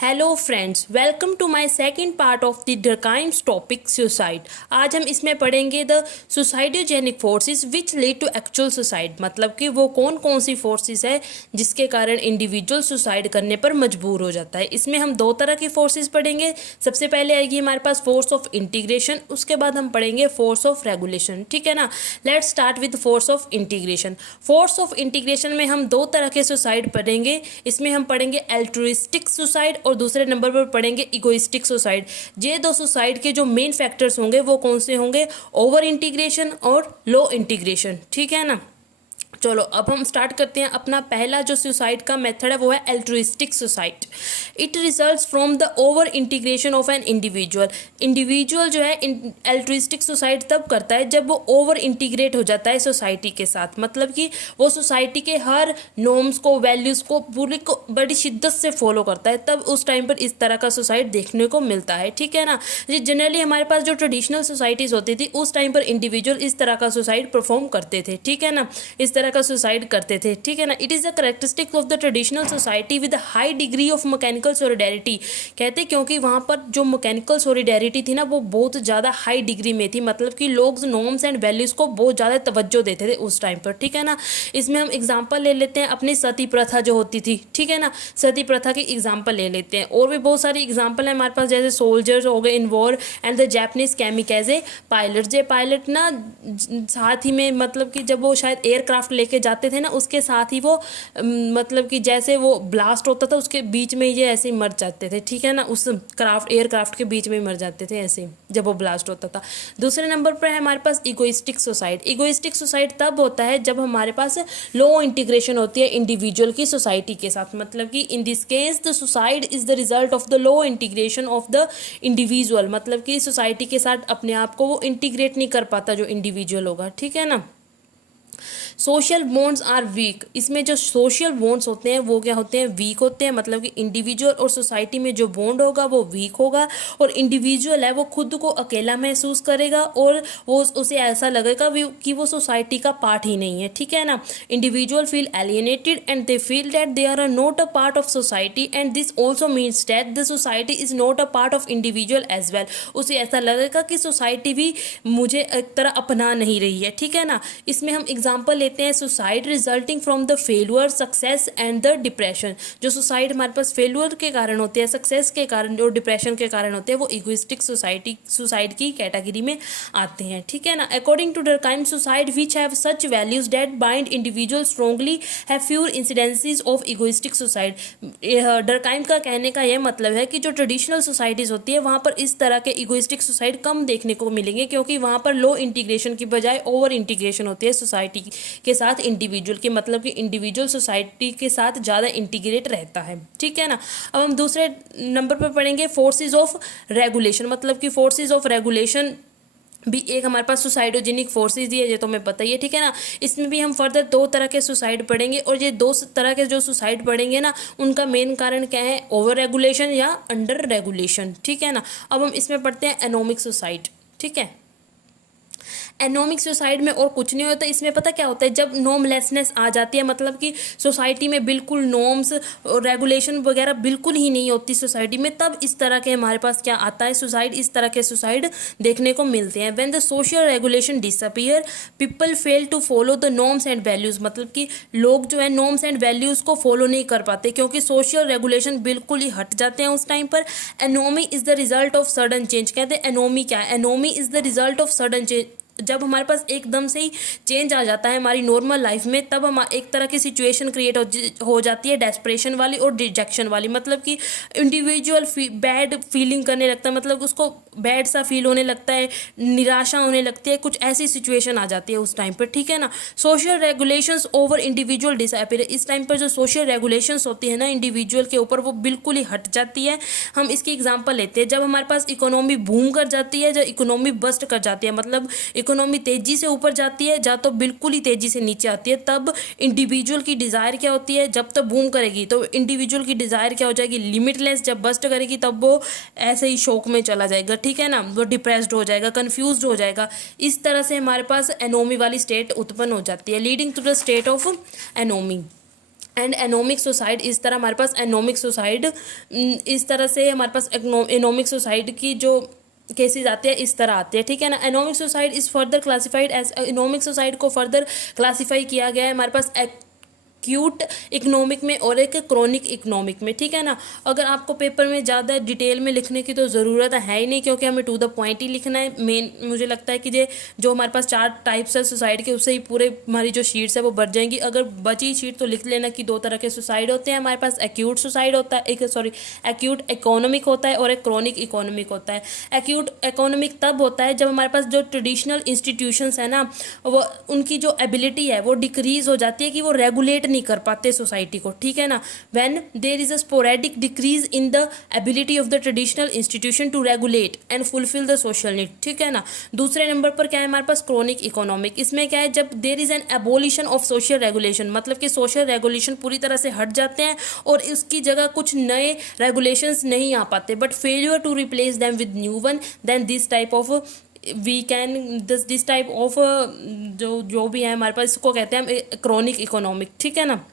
Hello friends, welcome to my second part of the Durkheim's topic suicide. आज हम इसमें पढ़ेंगे the suicidogenic forces which lead to actual suicide, मतलब कि वो कौन कौन सी फोर्सेस है जिसके कारण इंडिविजुअल सुसाइड करने पर मजबूर हो जाता है। इसमें हम दो तरह की फोर्सेस पढ़ेंगे। सबसे पहले आएगी हमारे पास फोर्स ऑफ इंटीग्रेशन, उसके बाद हम पढ़ेंगे फोर्स ऑफ रेगुलेशन। ठीक है ना। Let's start with force of integration. Force of integration में हम दो तरह के सुसाइड पढ़ेंगे। इसमें हम पढ़ेंगे एल्ट्रुइस्टिक सुसाइड और दूसरे नंबर पर पढ़ेंगे इगोइस्टिक सुसाइड। ये दो सुसाइड के जो मेन फैक्टर्स होंगे वो कौन से होंगे? ओवर इंटीग्रेशन और लो इंटीग्रेशन। ठीक है ना। चलो अब हम स्टार्ट करते हैं। अपना पहला जो सुसाइड का मेथड है वो है altruistic suicide. It results from the over integration of an individual. Individual जो है एल्ट्रुइस्टिक सुसाइड तब करता है जब वो ओवर इंटीग्रेट हो जाता है सोसाइटी के साथ, मतलब कि वो सोसाइटी के हर नॉर्म्स को, वैल्यूज़ को पूरी को बड़ी शिद्दत से फॉलो करता है, तब उस टाइम पर इस तरह का सुसाइड देखने को मिलता है। ठीक है ना। जनरली हमारे पास जो ट्रेडिशनल सोसाइटीज़ होती थी उस टाइम पर इंडिविजुअल इस तरह का सुसाइड परफॉर्म करते थे। ठीक है ना। इस तरह का सुसाइड करते थे। ठीक है ना। It is the characteristic of the traditional society with high degree of mechanical solidarity. कहते क्योंकि वहाँ पर जो मैकेनिकल सॉलिडेरिटी थी ना वो बहुत ज़्यादा हाई डिग्री में थी, मतलब कि लोग नॉर्म्स एंड वैल्यूज़ को बहुत ज़्यादा तवज्जो देते थे उस टाइम पर। ठीक है ना। इसमें हम एग्जाम्पल ले लेते हैं अपनी सती प्रथा जो होती थी। ठीक है ना। सती प्रथा की एग्जाम्पल ले लेते हैं। और भी बहुत सारी एग्जाम्पल है हमारे पास, जैसे सोल्जर्स हो गए in war and the Japanese kamikaze pilot. J pilot ना साथ ही में, मतलब कि जब वो शायद एयरक्राफ्ट लेके जाते थे ना उसके साथ ही वो मतलब कि जैसे वो ब्लास्ट होता था उसके बीच में ये ऐसे ही मर जाते थे। ठीक है ना। उस एयरक्राफ्ट के बीच में ही मर जाते थे ऐसे ही जब वो ब्लास्ट होता था। दूसरे नंबर पर है हमारे पास इगोइस्टिक सुसाइड। इगोइस्टिक सुसाइड तब होता है जब हमारे पास लो इंटीग्रेशन होती है इंडिविजुअल की सोसाइटी के साथ, मतलब कि in this case the suicide is the result of the low integration of the individual, मतलब कि सोसाइटी के साथ अपने आप को वो इंटीग्रेट नहीं कर पाता जो इंडिविजुअल होगा। ठीक है ना। Social bonds are weak. इसमें जो सोशल बॉन्ड्स होते हैं वो क्या होते हैं? वीक होते हैं, मतलब कि इंडिविजुअल और सोसाइटी में जो बॉन्ड होगा वो वीक होगा और इंडिविजुअल है वो खुद को अकेला महसूस करेगा और वो उसे ऐसा लगेगा कि वो सोसाइटी का पार्ट ही नहीं है। ठीक है ना। Individual feel alienated and they feel that they are not a part of society and this also means that the society is not a part of individual as well. उसे ऐसा लगेगा कि सोसाइटी भी मुझे एक तरह अपना नहीं रही है। ठीक है ना। इसमें हम एग्जाम्पल लेते हैं suicide resulting from the failure, success and the depression. जो सुसाइड हमारे पास फेल्यूर के कारण होते हैं, सक्सेस के कारण और डिप्रेशन के कारण होते हैं, वो इगोइस्टिक सुसाइड की कैटेगरी में आते हैं। ठीक है ना। According to Durkheim suicide which have such values that bind individual strongly have fewer incidences of egoistic suicide. Durkheim का कहने का यह मतलब है कि जो ट्रेडिशनल सोसाइटीज होती है वहाँ पर इस तरह के इगोइस्टिक सुसाइड कम देखने को मिलेंगे, क्योंकि वहाँ पर लो इंटीग्रेशन की बजाय ओवर इंटीग्रेशन होती है सोसाइटी के साथ इंडिविजुअल के, मतलब कि इंडिविजुअल सोसाइटी के साथ ज़्यादा इंटीग्रेट रहता है। ठीक है ना। अब हम दूसरे नंबर पर पढ़ेंगे फोर्सेस ऑफ रेगुलेशन, मतलब कि फोर्सेस ऑफ रेगुलेशन भी एक हमारे पास सुसाइडोजेनिक फोर्सेस दी है, ये तो हमें पता ही है। ठीक है ना। इसमें भी हम फर्दर दो तरह के सुसाइड पढ़ेंगे और ये दो तरह के जो सुसाइड पढ़ेंगे ना उनका मेन कारण क्या है? ओवर रेगुलेशन या अंडर रेगुलेशन। ठीक है ना। अब हम इसमें पढ़ते हैं एनोमिक सुसाइड। ठीक है। एनोमिक सुसाइड में और कुछ नहीं होता। इसमें पता क्या होता है? जब नॉर्मलेसनेस आ जाती है, मतलब कि सोसाइटी में बिल्कुल नॉर्म्स और रेगुलेशन वगैरह बिल्कुल ही नहीं होती सोसाइटी में, तब इस तरह के हमारे पास क्या आता है? सुसाइड। इस तरह के सुसाइड देखने को मिलते हैं। When the social regulation disappear people fail to follow the norms and values, मतलब कि लोग जो है नॉर्म्स एंड वैल्यूज को फॉलो नहीं कर पाते क्योंकि सोशल रेगुलेशन बिल्कुल ही हट जाते हैं उस टाइम पर। Anomie is the result of sudden change. कहते हैं एनोमी क्या है? Anomie is the result of sudden change. जब हमारे पास एकदम से ही चेंज आ जाता है हमारी नॉर्मल लाइफ में, तब हम एक तरह की सिचुएशन क्रिएट हो जाती है डेस्परेशन वाली और डिजेक्शन वाली, मतलब कि इंडिविजुअल बैड फीलिंग करने लगता है, मतलब उसको बैड सा फील होने लगता है, निराशा होने लगती है, कुछ ऐसी सिचुएशन आ जाती है उस टाइम पर। ठीक है ना। Social regulations over individual disappear. इस टाइम पर जो सोशल रेगुलेशंस होती है ना इंडिविजुअल के ऊपर वो बिल्कुल ही हट जाती है। हम इसकी एग्जांपल लेते हैं। जब हमारे पास इकोनॉमी बूम कर जाती है, जब इकोनॉमी बस्ट कर जाती है, मतलब इकोनॉमी तेजी से ऊपर जाती है या तो बिल्कुल ही तेजी से नीचे आती है, तब इंडिविजुअल की डिज़ायर क्या होती है? जब तक बूम करेगी तो इंडिविजुअल की डिज़ायर क्या हो जाएगी? लिमिटलेस। जब बस्ट करेगी तब वो ऐसे ही शौक में चला जाएगा। ठीक है ना। वो डिप्रेस्ड हो जाएगा, कन्फ्यूज्ड हो जाएगा। इस तरह से हमारे पास एनोमी वाली स्टेट उत्पन्न हो जाती है, leading to the state of anomie. And anomic suicide, इस तरह हमारे पास एनोमिक सुसाइड, इस तरह से हमारे पास एनोमिक सुसाइड की जो केसेस आते हैं इस तरह आते हैं, ठीक है ना। Anomic suicide is further classified as, anomic suicide को फर्दर क्लासीफाई किया गया है हमारे पास एक्यूट इकोनॉमिक में और एक क्रोनिक इकोनॉमिक में, ठीक है ना। अगर आपको पेपर में ज़्यादा डिटेल में लिखने की तो ज़रूरत है ही नहीं, क्योंकि हमें टू द पॉइंट ही लिखना है। मेन मुझे लगता है कि जो हमारे पास 4 टाइप्स है सुसाइड के, उससे ही पूरे हमारी जो शीट्स है वो बढ़ जाएंगी। अगर बची शीट तो लिख लेना कि 2 तरह के सुसाइड होते हैं हमारे पास, एक्यूट सुसाइड होता है एक, सॉरी एक्यूट इकोनॉमिक होता है और एक क्रोनिक इकोनॉमिक होता है। एक्यूट इकोनॉमिक तब होता है जब हमारे पास जो ट्रेडिशनल इंस्टीट्यूशंस है ना, वो उनकी जो एबिलिटी है वो डिक्रीज हो जाती है कि वो रेगुलेट नहीं कर पाते सोसाइटी को, ठीक है ना। When there is a sporadic decrease in the ability of the traditional institution to regulate and fulfil the social need, ठीक है ना। दूसरे नंबर पर क्या है हमारे पास, क्रोनिक इकोनॉमिक। इसमें क्या है, जब there is an abolition of social regulation, मतलब कि सोशल रेगुलेशन पूरी तरह से हट जाते हैं और इसकी जगह कुछ नए रेगुलेशंस नहीं आ पाते, but failure to replace them with new one, then this type of we can this type of जो भी है हमारे पास, इसको कहते हैं हम क्रोनिक इकोनॉमिक, ठीक है ना।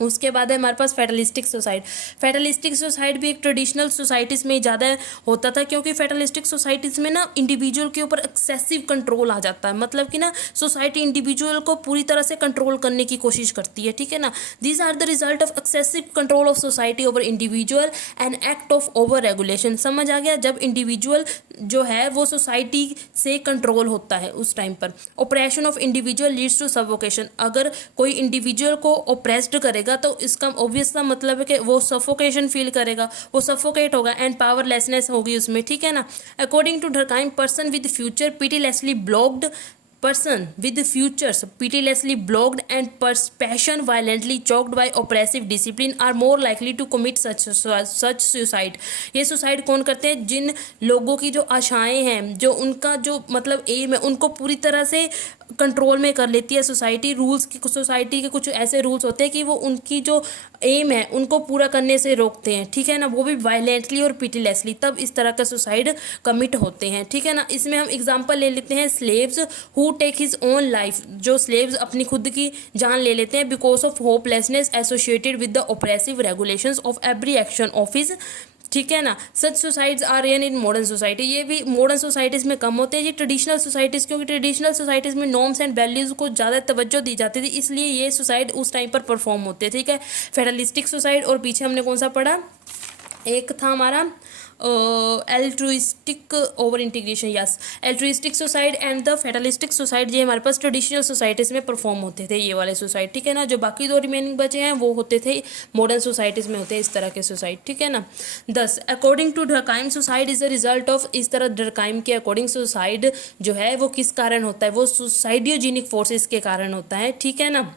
उसके बाद है हमारे पास फेटलिस्टिक सोसाइड। फेटलिस्टिक सोसाइड भी एक ट्रेडिशनल सोसाइटीज़ में ज़्यादा होता था, क्योंकि फेटलिस्टिक सोसाइटीज़ में ना इंडिविजुअल के ऊपर एक्सेसिव कंट्रोल आ जाता है, मतलब कि ना सोसाइटी इंडिविजुअल को पूरी तरह से कंट्रोल करने की कोशिश करती है, ठीक है ना। These are the result of excessive control of society over individual and act of over regulation. समझ आ गया, जब इंडिविजुअल जो है वो सोसाइटी से कंट्रोल होता है उस टाइम पर। Operation of individual leads to suffocation, अगर कोई इंडिविजुअल को ऑप्रेस्ड करेगा तो इसका ऑब्वियस सा मतलब है कि वो सफोकेशन फील करेगा, वो सफोकेट होगा एंड पावरलेसनेस होगी उसमें, ठीक है ना। According to Durkheim, person with future pitilessly blocked, person with futures pitilessly blocked and passion violently choked by oppressive discipline are more likely to commit such suicide। ये suicide कौन करते हैं, जिन लोगों की जो आशाएं हैं, जो उनका जो मतलब एम है, उनको पूरी तरह से कंट्रोल में कर लेती है सोसाइटी। रूल्स की, सोसाइटी के कुछ ऐसे रूल्स होते हैं कि वो उनकी जो एम है उनको पूरा करने से रोकते हैं, ठीक है ना, वो भी वायलेंटली और पिटीलेसली, तब इस तरह का सुसाइड कमिट होते हैं, ठीक है ना। इसमें हम एग्जांपल ले लेते हैं, slaves who take his own life, जो स्लेव्स अपनी खुद की जान ले लेते हैं because of hopelessness associated with the oppressive regulations of every action of his, ठीक है ना। Such suicides are rare in modern society, ये भी मॉडर्न सोसाइटीज़ में कम होते हैं ये ट्रेडिशनल सोसाइटीज़, क्योंकि ट्रेडिशनल सोसाइटीज़ में नॉर्म्स एंड वैल्यूज़ को ज़्यादा तवज्जो दी जाती थी, इसलिए ये सुसाइड उस टाइम पर परफॉर्म होते, ठीक है। फेडरलिस्टिक सुसाइड, और पीछे हमने कौन सा पढ़ा, एक था हमारा altruistic over integration, yes, altruistic suicide and the fatalistic suicide, ये हमारे पास ट्रेडिशनल सोसाइटीज़ में परफॉर्म होते थे ये वाले सुसाइड, ठीक है ना। जो बाकी 2 रिमेनिंग बचे हैं वो होते थे मॉडर्न सोसाइटीज़ में होते हैं इस तरह के सुसाइड, ठीक है ना। 10 according to Durkheim, suicide is the result of, इस तरह डर्कहाइम के अकॉर्डिंग सुसाइड जो है वो किस कारण होता है, वो सुसाइडियोजेनिक फोर्सेस के कारण होता है, ठीक है ना।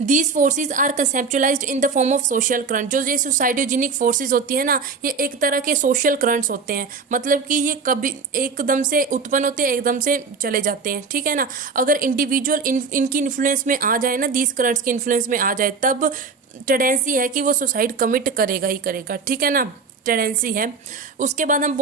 These forces are conceptualised in the form of social current, जो ये सुसाइडोजेनिक फोर्सेज होती है ना, ये एक तरह के सोशल करंट्स होते हैं, मतलब कि ये कभी एकदम से उत्पन्न होते हैं, एकदम से चले जाते हैं, ठीक है ना। अगर इंडिविजुअल इनकी इन्फ्लुएंस में आ जाए ना, दीज करंट्स की इन्फ्लुएंस में आ जाए, तब टेंडेंसी है कि वो सुसाइड कमिट करेगा ही करेगा, ठीक है ना, टेंडेंसी है। उसके बाद हम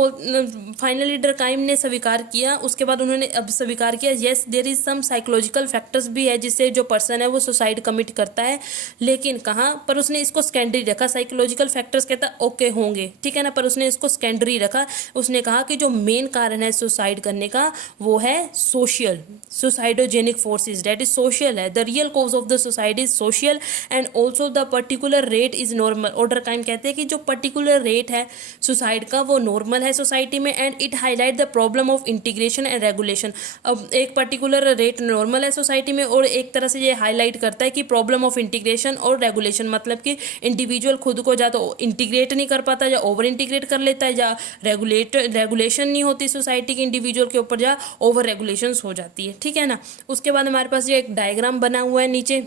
फाइनली डर्कहाइम ने स्वीकार किया, उसके बाद उन्होंने अब स्वीकार किया, yes there is some psychological factors भी है जिससे जो पर्सन है वो सुसाइड कमिट करता है, लेकिन कहाँ पर उसने इसको सेकेंडरी रखा, साइकोलॉजिकल फैक्टर्स कहता ओके होंगे, ठीक है ना, पर उसने इसको सेकेंडरी रखा। उसने कहा कि जो मेन कारण है सुसाइड करने का वो है social, suicidogenic forces, that is social है, the real cause of the suicide is social and also the particular rate is normal. और डर्कहाइम कहते हैं कि जो पर्टिकुलर रेट है सुसाइड का वो नॉर्मल है सोसाइटी में, and it highlight the problem of integration and regulation. अब एक पर्टिकुलर रेट नॉर्मल है सोसाइटी में, और एक तरह से ये हाईलाइट करता है कि प्रॉब्लम ऑफ इंटीग्रेशन और रेगुलेशन, मतलब कि इंडिविजुअल खुद को या तो इंटीग्रेट नहीं कर पाता, या ओवर इंटीग्रेट कर लेता है, या रेगुलेशन नहीं होती सोसाइटी के इंडिविजुअल के ऊपर, या ओवर रेगुलेशन हो जाती है, ठीक है ना। उसके बाद हमारे पास ये एक डायग्राम बना हुआ है नीचे,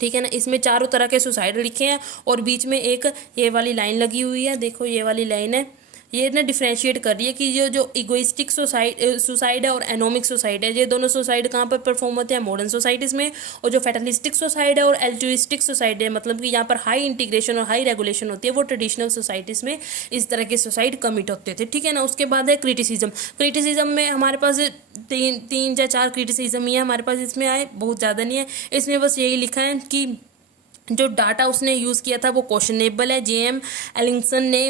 ठीक है ना, इसमें चारों तरह के सुसाइड लिखे हैं और बीच में एक ये वाली लाइन लगी हुई है, देखो ये वाली लाइन है, ये ना डिफ्रेंशिएट कर रही है कि ये जो इगोइस्टिक सुसाइड है और एनोमिक सुसाइड है, ये दोनों सुसाइड कहाँ पर परफॉर्म होते हैं, मॉडर्न सोसाइटीज़ में। और जो फेटलिस्टिक सुसाइड है और एल्ट्रुइस्टिक सुसाइड है, मतलब कि यहाँ पर हाई इंटीग्रेशन और हाई रेगुलेशन होती है, वो ट्रेडिशनल सोसाइटीज़ में इस तरह के सुसाइड कमिट होते थे, ठीक है ना। उसके बाद है क्रिटिसिज्म। क्रिटिसिज्म में हमारे पास तीन या चार क्रिटिसिज्म ही है हमारे पास, इसमें आए बहुत ज़्यादा नहीं है, इसमें बस यही लिखा है कि जो डाटा उसने यूज़ किया था वो क्वेश्चनेबल है। जेएम एलिंगसन ने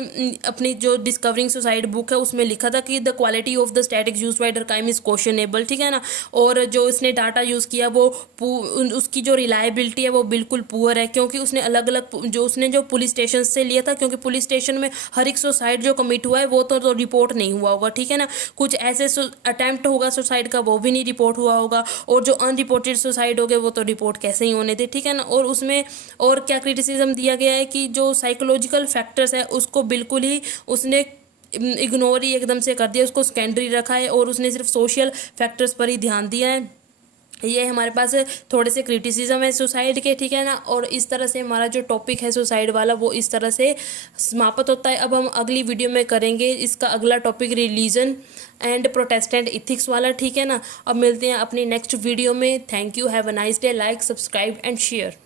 अपनी जो डिस्कवरिंग सुसाइड बुक है उसमें लिखा था कि the quality of the statics use by Durkheim is questionable, ठीक है ना। और जो उसने डाटा यूज़ किया वो उसकी जो रिलायबिलिटी है वो बिल्कुल पुअर है, क्योंकि उसने अलग अलग जो पुलिस स्टेशन से लिया था, क्योंकि पुलिस स्टेशन में हर एक सुसाइड जो कमिट हुआ है वो तो रिपोर्ट नहीं हुआ होगा, ठीक है ना। कुछ ऐसे अटैम्प्ट होगा सुसाइड का वो भी नहीं रिपोर्ट हुआ होगा, और जो अनरिपोर्टेड सुसाइड हो गए वो तो रिपोर्ट कैसे ही होने थे, ठीक है ना। और उसमें और क्या क्रिटिसिज्म दिया गया है कि जो साइकोलॉजिकल फैक्टर्स है उसको बिल्कुल ही उसने इग्नोर ही एकदम से कर दिया, उसको सेकेंडरी रखा है और उसने सिर्फ सोशल फैक्टर्स पर ही ध्यान दिया है। ये हमारे पास थोड़े से क्रिटिसिज्म है सुसाइड के, ठीक है ना। और इस तरह से हमारा जो टॉपिक है सुसाइड वाला वो इस तरह से समाप्त होता है। अब हम अगली वीडियो में करेंगे इसका अगला topic religion and Protestant ethics वाला, ठीक है ना। अब मिलते हैं अपनी नेक्स्ट वीडियो में। Thank you, have a nice day, like, subscribe and share.